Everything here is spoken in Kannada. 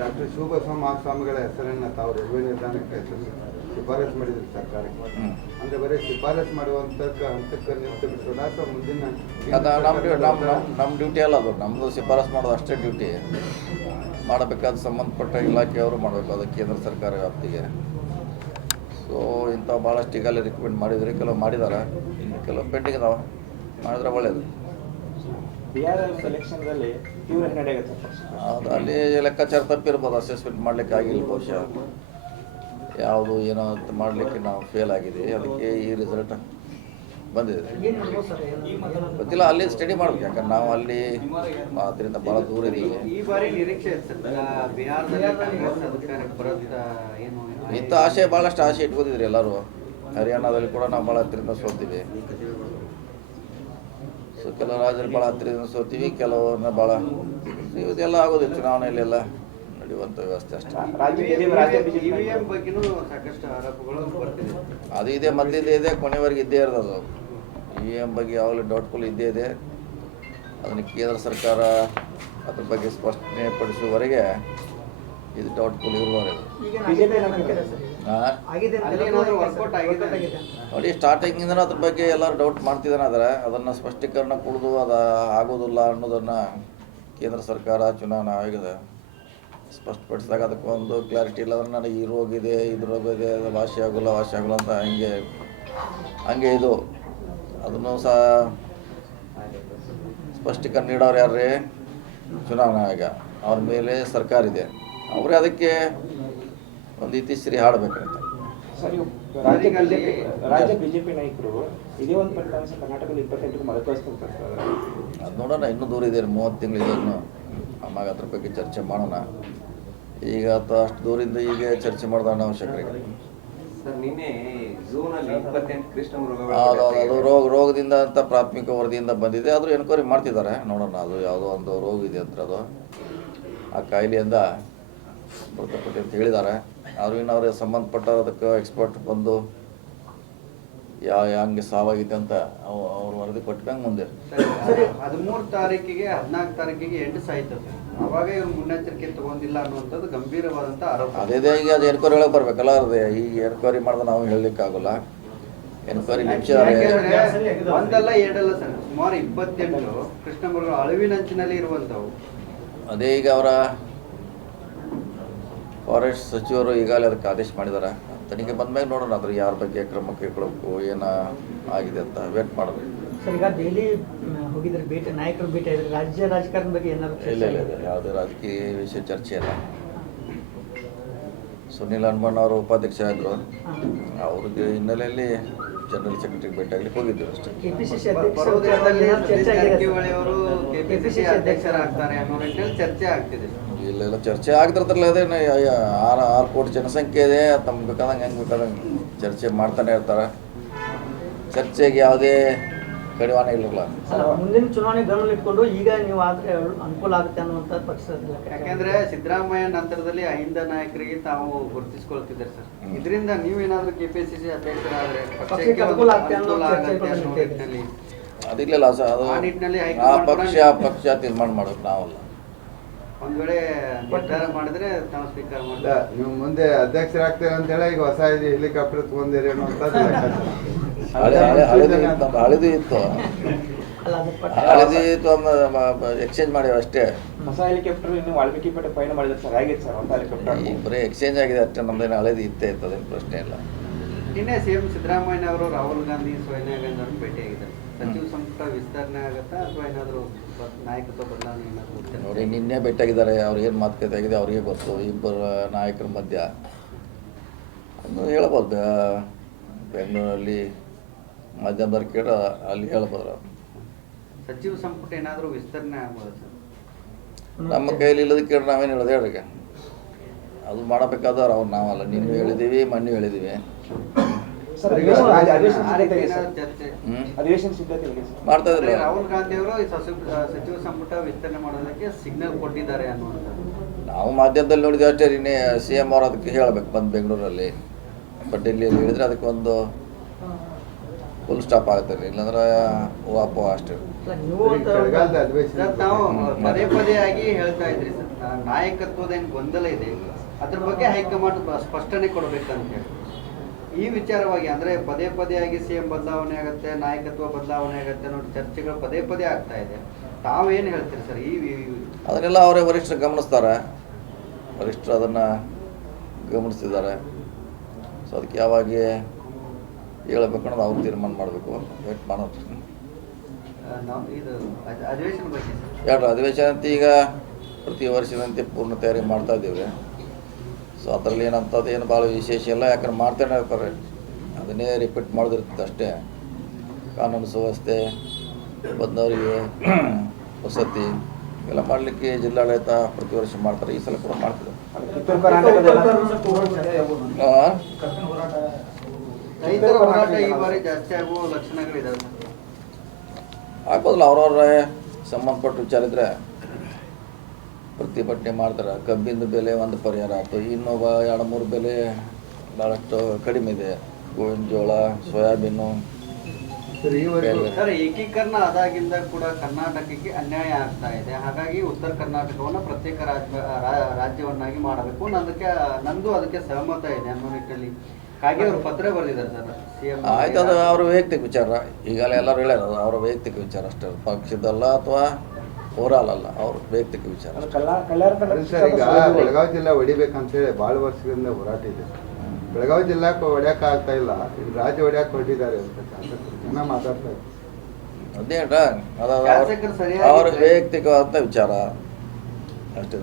ಡಾಕ್ಟರ್ ಶಿವಬಸವ ಮಹಾಸ್ವಾಮಿಗಳ ಹೆಸರನ್ನ ತಾವು ರೈಲ್ವೆ ನಿಲ್ದಾಣಕ್ಕೆ ಹೆಸರು ಶಿಫಾರಸು ಮಾಡಿದ್ರು ಸರ್ಕಾರಕ್ಕೆ. ಅಂದ್ರೆ ಬರೀ ಶಿಫಾರಸು ಮಾಡುವಂತ ಹಂತಕ್ಕೆ ನಿಂತು ಅಥವಾ ಮುಂದಿನ ನಮ್ಮ ಡ್ಯೂ ನಮ್ಮ ನಮ್ಮ ನಮ್ಮ ಡ್ಯೂಟಿ ಅಲ್ಲ ಅದು. ನಮ್ಮದು ಶಿಫಾರಸು ಮಾಡೋದು ಅಷ್ಟೇ ಡ್ಯೂಟಿ. ಮಾಡಬೇಕಾದ ಸಂಬಂಧಪಟ್ಟ ಇಲಾಖೆಯವರು ಮಾಡಬೇಕು. ಅದು ಕೇಂದ್ರ ಸರ್ಕಾರ ವ್ಯಾಪ್ತಿಗೆ. ಸೊ ಇಂಥ ಭಾಳಷ್ಟು ಈಗಲೇ ರಿಕಮೆಂಡ್ ಮಾಡಿದ್ರೆ. ಕೆಲವು ಮಾಡಿದ್ದಾರೆ ಇನ್ನು ಕೆಲವು ಪೆಂಡಿಂಗ್ ಇದಾವೆ ಮಾಡಿದ್ರೆ ಒಳ್ಳೆಯದು ಅದು ಅಲ್ಲಿ ಲೆಕ್ಕಾಚಾರ ತಪ್ಪಿರ್ಬೋದು ಅಸೆಸ್ಮೆಂಟ್ ಮಾಡ್ಲಿಕ್ಕೆ ಆಗಿಲ್ಲ ಬಹುಶಃ. ಯಾವುದು ಏನೋ ಅಂತ ಮಾಡಲಿಕ್ಕೆ ನಾವು ಫೇಲ್ ಆಗಿದೆ. ಅದಕ್ಕೆ ಈ ರಿಸಲ್ಟ್ ಬಂದಿದೆ. ಗೊತ್ತಿಲ್ಲ ಅಲ್ಲಿ ಸ್ಟಡಿ ಮಾಡ್ಬೇಕು. ಯಾಕಂದ್ರೆ ನಾವು ಅಲ್ಲಿ ಅದರಿಂದ ಬಹಳ ದೂರ ಇದೀವಿ ಇಂಥ ಆಸೆ ಭಾಳಷ್ಟು ಆಸೆ ಇಟ್ಕೋತಿದ್ರಿ ಎಲ್ಲರೂ. ಹರಿಯಾಣದಲ್ಲಿ ಕೂಡ ನಾವು ಭಾಳ ಹತ್ತಿರದಿಂದ ಸೋತೀವಿ ಸೊ ಕೆಲವು ರಾಜರು ಭಾಳ ಹತ್ತಿರ ಸೋತೀವಿ ಕೆಲವರನ್ನ ಭಾಳ ಇದೆಲ್ಲ ಆಗೋದು ಚುನಾವಣೆಯಲ್ಲಿ ಎಲ್ಲ ನಡೆಯುವಂಥ ವ್ಯವಸ್ಥೆ ಅಷ್ಟೇ. ಅದು ಇದೆ ಮೊದಲಿದ್ದೇ ಇದೆ, ಕೊನೆವರೆಗೆ ಇದ್ದೇ ಇರೋದು ಇ ಎಂ ಬಗ್ಗೆ ಯಾವಾಗಲೂ ಡೌಟ್ಫುಲ್ ಇದ್ದೇ ಇದೆ. ಅದನ್ನು ಕೇಂದ್ರ ಸರ್ಕಾರ ಅದ್ರ ಬಗ್ಗೆ ಸ್ಪಷ್ಟನೆ ಪಡಿಸುವವರೆಗೆ ಇದು ವರ್ಕೌಟ್ ಆಗಿದೆ ನೋಡಿ ಸ್ಟಾರ್ಟಿಂಗಿಂದನೂ ಅದ್ರ ಬಗ್ಗೆ ಎಲ್ಲರೂ ಡೌಟ್ ಮಾಡ್ತಿದ್ದಾನೆ ಆದರೆ ಅದನ್ನು ಸ್ಪಷ್ಟೀಕರಣ ಕೊಡೋದು ಅದು ಆಗೋದಿಲ್ಲ ಅನ್ನೋದನ್ನು ಕೇಂದ್ರ ಸರ್ಕಾರ ಚುನಾವಣಾ ಆಯೋಗದ ಸ್ಪಷ್ಟಪಡಿಸಿದಾಗ ಅದಕ್ಕೊಂದು ಕ್ಲಾರಿಟಿ ಇಲ್ಲ. ಅಂದ್ರೆ ನನಗೆ ಈ ರೋಗ ಇದೆ ಇದು ರೋಗ ಇದೆ ಅದು ವಾಸಿ ಆಗೋಲ್ಲ ವಾಸಿ ಆಗೋಲ್ಲ ಅಂತ ಹಂಗೆ ಹಂಗೆ ಇದು. ಅದನ್ನು ಸಹ ಸ್ಪಷ್ಟೀಕರಣ ನೀಡೋರು ಯಾರ್ರೀ? ಚುನಾವಣಾ ಆಯೋಗ. ಅವ್ರ ಮೇಲೆ ಸರ್ಕಾರ ಇದೆ. ಅವರೇ ಅದಕ್ಕೆ ಒಂದು ಇತಿಶ್ರೀ ಹಾಡಬೇಕಂತ ಸರ್ ಇವು ರಾಜ್ಯ ಬಿಜೆಪಿ ರಾಜ್ಯ ಬಿಜೆಪಿ ನಾಯಕರು ಇದೇ ಒಂದು ಫಲಿತಾಂಶ ಕರ್ನಾಟಕದಲ್ಲಿ ಇಪ್ಪತ್ತೆಂಟಕ್ಕೆ ಮರುಕಳಿಸ್ತಾರೆ ಸರ್ ಅದು ನೋಡೋಣ ಇನ್ನೂ ದೂರ ಇದೆ ಮೂವತ್ತು ತಿಂಗಳಿಗೆ ಇನ್ನು. ಆಮಾಗ ಅದ್ರ ಬಗ್ಗೆ ಚರ್ಚೆ ಮಾಡೋಣ. ಈಗ ಅದು ಅಷ್ಟು ದೂರಿಂದ ಈಗ ಚರ್ಚೆ ಮಾಡೋದು ಅದು ಅದು ರೋಗ ರೋಗದಿಂದ ಅಂತ ಪ್ರಾಥಮಿಕ ವರದಿಯಿಂದ ಬಂದಿದೆ. ಆದರೂ ಎನ್ಕ್ವೈರಿ ಮಾಡ್ತಿದ್ದಾರೆ. ನೋಡೋಣ ಅದು ಯಾವುದೋ ಒಂದು ರೋಗ ಇದೆ ಅಂತ ಅದು. ಆ ಕಾಯಿಲೆಯಿಂದ ಮೃತಪಟ್ಟು ಅಂತ ಹೇಳಿದ್ದಾರೆ. ಅವ್ರಿಗೆ ಇನ್ನು ಅವ್ರಿಗೆ ಸಂಬಂಧಪಟ್ಟ ಅದಕ್ಕೆ ಎಕ್ಸ್ಪರ್ಟ್ ಬಂದು ಯಾವ ಹಂಗೆ ಸಾವಾಗಿದೆ ಅಂತ ಅವ್ ಅವ್ರು ವರದಿ ಕೊಟ್ಟಂಗೆ ಮುಂದೆ. ಹದಿಮೂರು ತಾರೀಕಿಗೆ ಹದಿನಾಲ್ಕು ತಾರೀಕಿಗೆ ಎಂಟು ಸಾಯ್ತು. ಸರ್ ಅವಾಗ ಇವ್ರು ಮುನ್ನೆಚ್ಚರಿಕೆ ತಗೊಂಡಿಲ್ಲ ಅನ್ನುವಂಥದ್ದು ಗಂಭೀರವಾದಂಥ ಆರೋಪ. ಅದೇ ಈಗ ಅದು ಎನ್ಕ್ವೈರಿ ಒಳಗೆ ಬರ್ಬೇಕಲ್ಲ ಅದೇ ಈಗ ಎನ್ಕ್ವೈರಿ ಮಾಡಿದ್ರೆ ನಾವು ಹೇಳಲಿಕ್ಕಾಗಲ್ಲ ಎನ್ಕ್ವೈರಿ ಒಂದಲ್ಲ ಎರಡಲ್ಲ ಸರ್. ಸುಮಾರು ಇಪ್ಪತ್ತೆಂಟು ಕೃಷ್ಣ ಮೃಗಗಳು ಅಳಿವಿನಂಚಿನಲ್ಲಿ ಇರುವಂಥವು. ಅದೇ ಈಗ ಅವರ ಫಾರೆಸ್ಟ್ ಸಚಿವರು ಈಗಾಗಲೇ ಅದಕ್ಕೆ ಆದೇಶ ಮಾಡಿದ್ದಾರೆ. ತನಿಖೆ ಬಂದ್ಮೇಲೆ ನೋಡೋಣ ಅದ್ರ ಯಾರ ಬಗ್ಗೆ ಕ್ರಮ ಕೈಗೊಳ್ಳಬೇಕು ಏನ ಆಗಿದೆ ಅಂತ ವೇಟ್ ಮಾಡಬೇಕು ಸರ್ ಈಗ ದೆಹಲಿ ಹೋಗಿದ್ರೆ ಭೇಟಿ ನಾಯಕರು ಭೇಟಿ ಆಗಿದ್ರೆ ರಾಜ್ಯ ರಾಜಕಾರಣ ಬಗ್ಗೆ ಏನಾದ್ರು ಚರ್ಚೆ ಇಲ್ಲ ಇಲ್ಲ ಇಲ್ಲ ಯಾವುದೇ ರಾಜಕೀಯ ವಿಷಯ ಚರ್ಚೆ ಇಲ್ಲ. ಸುನಿಲ್ ಹನುಮಣ್ಣ ಅವರು ಉಪಾಧ್ಯಕ್ಷರಾದರು. ಆದ್ರು ಅವ್ರಿಗೆ ಹಿನ್ನೆಲೆಯಲ್ಲಿ ಜನರಲ್ ಸೆಕ್ರೆಟರಿ ಭೇಟಿ ಆಗ್ಲಿಕ್ಕೆ ಹೋಗಿದ್ದರು ಅಷ್ಟೇ. ಕೆಪಿಸಿಸಿ ಅಧ್ಯಕ್ಷರಾಗ್ತಾರೆ ಅನ್ನೋ ನಿಟ್ಟಿನಲ್ಲಿ ಚರ್ಚೆ ಆಗ್ತಿದೆ. ಇಲ್ಲ ಇಲ್ಲ ಚರ್ಚೆ ಆಗ್ತಿರ್ತಾರಲ್ಲ ಅದೇ ಆರು ಆರು ಕೋಟಿ ಜನಸಂಖ್ಯೆ ಇದೆ ತಮ್ಗೆ ಬೇಕಾದಂಗೆ ಹೆಂಗೆ ಬೇಕಾದಂಗೆ ಚರ್ಚೆ ಮಾಡ್ತಾನೆ ಇರ್ತಾರೆ. ಚರ್ಚೆಗೆ ಯಾವುದೇ ಕಡಿವಾಣ ಇಲ್ಲ ಮುಂದಿನ ಚುನಾವಣೆ ಗಮನ ಇಟ್ಕೊಂಡು ಈಗ ನೀವು ಆದ್ರೆ ಅನುಕೂಲ ಆಗುತ್ತೆ ಅನ್ನುವಂತ ಪಕ್ಷದಲ್ಲಿ ಯಾಕೆಂದ್ರೆ ಸಿದ್ದರಾಮಯ್ಯ ನಂತರದಲ್ಲಿ ಅಹಿಂದ ನಾಯಕರಿಗೆ ತಾವು ಗುರುತಿಸ್ಕೊಳ್ತಿದ್ದಾರೆ ಸರ್. ಇದರಿಂದ ನೀವೇನಾದ್ರೂ ಕೆಪಿಸಿಸಿ ಅಧ್ಯಕ್ಷರಾದ್ರೆ ಪಕ್ಷಕ್ಕೆ ಅನುಕೂಲ ಆಗುತ್ತೆ ಅನ್ನೋ ಇದೆ. ಅದಿಲ್ಲ ಸರ್ ಅದು ಆ ನಿಟ್ಟಿನಲ್ಲಿ ಆ ಹೈಕಮಾಂಡ್ ಪಕ್ಷ ಕೂಡ- ಆ ಪಕ್ಷ ತೀರ್ಮಾನ ಮಾಡೋದು ನಾವಲ್ಲ. ಒಂದ್ ವೇಳೆ ನಿರ್ಧಾರ ಮಾಡಿದ್ರೆ ತಾವು ಸ್ವೀಕಾರ ಇಲ್ಲ, ಮಾಡ್ತಾರೆ ನೀವು ಮುಂದೆ ಅಧ್ಯಕ್ಷರಾಗ್ತೀರ ಅಂತ ಹೇಳಿ ಈಗ ಹೊಸ ಹೆಲಿಕಾಪ್ಟರ್ ತಗೊಂಡಿರಿ ಅಂತ. ಹಳೆ ಹಳೆ ಹಳೆದು ಇತ್ತು ನಮ್ದು ಹಳೆದು ಇತ್ತು. ಅಲ್ಲ ಅದು ಪಟ್ಟ ಹಳೆದು ಇತ್ತು ಎಕ್ಸ್ಚೇಂಜ್ ಮಾಡಿವಿ ಅಷ್ಟೇ. ಹೊಸ ಹೆಲಿಕಾಪ್ಟರ್ ಇನ್ನು ವಾಲ್ಮೀಕಿ ಪೇಟೆ ಪಯಣ ಮಾಡಿದ್ರೆ ಸರ್ ಹೇಗಿದೆ ಸರ್ ಹೊಸ ಹೆಲಿಕಾಪ್ಟರ್. ಈಗ ಬರೀ ಎಕ್ಸ್ಚೇಂಜ್ ಆಗಿದೆ ಅಷ್ಟೇ ನಮ್ದೇನು ಹಳೆದು ಇತ್ತೇ ಇತ್ತು ಅದೇನು ಪ್ರಶ್ನೆ ಇಲ್ಲ. ನಿನ್ನೆ ಸಿಎಂ ಸಿದ್ದರಾಮಯ್ಯ ಅವರು ರಾಹುಲ್ ಗಾಂಧಿ ಸೋನಿಯಾ ಗಾಂಧಿ ಅವ್ರನ್ನ ಭೇಟಿಯಾಗಿದ್ದಾರೆ. ಸಚಿವ ಸಂಪುಟ ವಿಸ್ತರಣೆ ಆಗುತ್ತಾ ಅಥವಾ ಏನಾದರೂ ನಾಯಕತ್ವ ಬದಲಾವಣೆ ಏನಾದರೂ ನೋಡಿ ನಿನ್ನೆ ಭೇಟಿಯಾಗಿದ್ದಾರೆ ಅವ್ರು ಏನು ಮಾತುಕತೆ ಆಗಿದೆ ಅವ್ರಿಗೆ ಗೊತ್ತು ಇಬ್ಬರು ನಾಯಕರ ಮಧ್ಯ. ಹೇಳ್ಬೋದು ಬೆಂಗಳೂರಲ್ಲಿ ಮಧ್ಯ ಕೇಳ ಅಲ್ಲಿ ಹೇಳ್ಬೋದು ಸಚಿವ ಸಂಪುಟ ಏನಾದರೂ ವಿಸ್ತರಣೆ ಆಗ್ಬೋದು ಸರ್? ನಮ್ಮ ಕೈಯಲ್ಲಿ ಇಲ್ಲದ ಕೇಳಿ ನಾವೇನು ಹೇಳೋದು ಹೇಳ್ರಿ ಅದು ಮಾಡಬೇಕಾದವ್ರು ಅವ್ರು ನಾವಲ್ಲ. ನೀನು ಹೇಳಿದ್ದೀವಿ ಮಣ್ಣು ಹೇಳಿದ್ದೀವಿ. ಮಾಡ್ತಾ ಅಂದ್ರೆ ರಾಹುಲ್ ಗಾಂಧಿ ಅವರು ಈ ಸಚಿವ ಸಂಪುಟ ವಿಸ್ತರಣೆ ಮಾಡೋದಕ್ಕೆ ಸಿಗ್ನಲ್ ಕೊಟ್ಟಿದ್ದಾರೆ ಅನ್ನುವಂಥದ್ದು. ನಾವು ಮಾಧ್ಯಮದಲ್ಲಿ ನೋಡಿದ್ವಿ ಅಷ್ಟೇ ಇನ್ನೇ ಸಿ ಎಂ ಅವ್ರು ಅದಕ್ಕೆ ಹೇಳಬೇಕು ಬಂದು ಬೆಂಗಳೂರಲ್ಲಿ. ಬಟ್ ಡೆಲ್ಲಿಯಲ್ಲಿ ಹೇಳಿದ್ರೆ ಅದಕ್ಕೊಂದು ಫುಲ್ ಸ್ಟಾಪ್ ಆಗುತ್ತೆ ಇಲ್ಲಾಂದ್ರೆ ವಾಪ ಅಷ್ಟೇ. ನಾವು ಪದೇ ಪದೇ ಆಗಿ ಹೇಳ್ತಾ ಇದ್ರಿ ಸರ್ ನಾಯಕತ್ವದ ಏನು ಗೊಂದಲ ಇದೆ? ಅದ್ರ ಬಗ್ಗೆ ಹೈಕಮಾಂಡ್ ಸ್ಪಷ್ಟನೆ ಕೊಡಬೇಕಂತ ಹೇಳಿ. ಈ ವಿಚಾರವಾಗಿ ಅಂದ್ರೆ ಪದೇ ಪದೇ ಆಗಿ ಸಿಎಂ ಬದಲಾವಣೆ ಆಗುತ್ತೆ ನಾಯಕತ್ವ ಬದಲಾವಣೆ ಆಗುತ್ತೆ ನೋಡಿ ಚರ್ಚೆಗಳು ಪದೇ ಪದೇ ಆಗ್ತಾ ಇದೆ. ತಾವೇನು ಹೇಳ್ತೀರಿ ಸರ್ ಈ ಅದನ್ನೆಲ್ಲ ಅವರೇ ವರಿಷ್ಠರು ಗಮನಿಸ್ತಾರೆ. ವರಿಷ್ಠರು ಅದನ್ನು ಗಮನಿಸ್ತಿದ್ದಾರೆ ಸೊ ಅದಕ್ಕೆ ಯಾವಾಗ ಹೇಳಬೇಕು ಅನ್ನೋದು ಅವ್ರು ತೀರ್ಮಾನ ಮಾಡಬೇಕು. ವೇಟ್ ಮಾಡೋದು. ಎರಡು ಅಧಿವೇಶನ ಅಂತ ಈಗ ಪ್ರತಿ ವರ್ಷದಂತೆ ಪೂರ್ಣ ತಯಾರಿ ಮಾಡ್ತಾ ಇದ್ದೀವಿ. ಸೊ ಅದರಲ್ಲಿ ಏನಂತದ್ದು ಏನು ಭಾಳ ವಿಶೇಷ ಇಲ್ಲ. ಯಾಕಂದ್ರೆ ಮಾಡ್ತೇನೆ ಇರ್ತಾರೆ. ಅದನ್ನೇ ರಿಪೀಟ್ ಮಾಡೋದಿರ್ತದೆ ಅಷ್ಟೇ. ಕಾನೂನು ಸುವ್ಯವಸ್ಥೆ ಬಂದವರಿಗೆ ವಸತಿ ಎಲ್ಲ ಮಾಡಲಿಕ್ಕೆ ಜಿಲ್ಲಾಡಳಿತ ಪ್ರತಿ ವರ್ಷ ಮಾಡ್ತಾರೆ. ಈ ಸಲ ಕೂಡ ಮಾಡ್ತಾರೆ. ಆಗ್ಬೋದಲ್ಲ. ಅವ್ರವ್ರ ಸಂಬಂಧಪಟ್ಟ ವಿಚಾರ ಇದ್ರೆ ಪ್ರತಿಭಟನೆ ಮಾಡ್ತಾರೆ. ಕಬ್ಬಿಂದು ಬೆಲೆ ಒಂದು ಪರಿಹಾರ ಆಯ್ತು. ಇನ್ನೊಬ್ಬ ಎರಡು ಮೂರು ಬೆಲೆ ಭಾಳಷ್ಟು ಕಡಿಮೆ ಇದೆ. ಗೋವಿನ ಜೋಳ ಸೋಯಾಬೀನು. ಏಕೀಕರಣ ಆದಾಗಿಂದ ಕೂಡ ಕರ್ನಾಟಕಕ್ಕೆ ಅನ್ಯಾಯ ಆಗ್ತಾ ಇದೆ. ಹಾಗಾಗಿ ಉತ್ತರ ಕರ್ನಾಟಕವನ್ನು ಪ್ರತ್ಯೇಕ ರಾಜ್ಯ ರಾಜ್ಯವನ್ನಾಗಿ ಮಾಡಬೇಕು. ಅನ್ನೋದಕ್ಕೆ ನಂದು ಅದಕ್ಕೆ ಸಹಮತ ಇದೆ ಅನ್ನೋ ನಿಟ್ಟಿನಲ್ಲಿ. ಹಾಗೆ ಅವರು ಪತ್ರ ಬರೆದಿದ್ದಾರೆ ಸರ್ ಆಯ್ತು ಅದು ಅವ್ರ ವೈಯಕ್ತಿಕ ವಿಚಾರ. ಈಗಲೇ ಎಲ್ಲರೂ ಹೇಳ್ಯಾರ ಅವ್ರ ವೈಯಕ್ತಿಕ ವಿಚಾರ ಅಷ್ಟೇ. ಪಕ್ಷದಲ್ಲ ಅಥವಾ ಓವರಾಲ್ ಅಲ್ಲ ಅವ್ರ ವೈಯಕ್ತಿಕ ವಿಚಾರ. ಸರ್ ಈಗ ಬೆಳಗಾವಿ ಜಿಲ್ಲೆ ಹೊಡಿಬೇಕಂತ ಹೇಳಿ ಭಾಳ ವರ್ಷದಿಂದ ಹೋರಾಟ ಇದೆ. ಬೆಳಗಾವಿ ಜಿಲ್ಲಾಕ್ಕೆ ಹೊಡ್ಯಾಕ ಆಗ್ತಾ ಇಲ್ಲ ಈಗ ರಾಜ್ಯ ಹೊಡ್ಯಾಕ ಹೊರಟಿದ್ದಾರೆ ಅಂತ ಜನ ಮಾತಾಡ್ತಾ ಇದ್ದಾರೆ. ಅದೇಟ ಅದು ಅವ್ರ ವೈಯಕ್ತಿಕವಾದಂಥ ವಿಚಾರ. ಅಷ್ಟೇ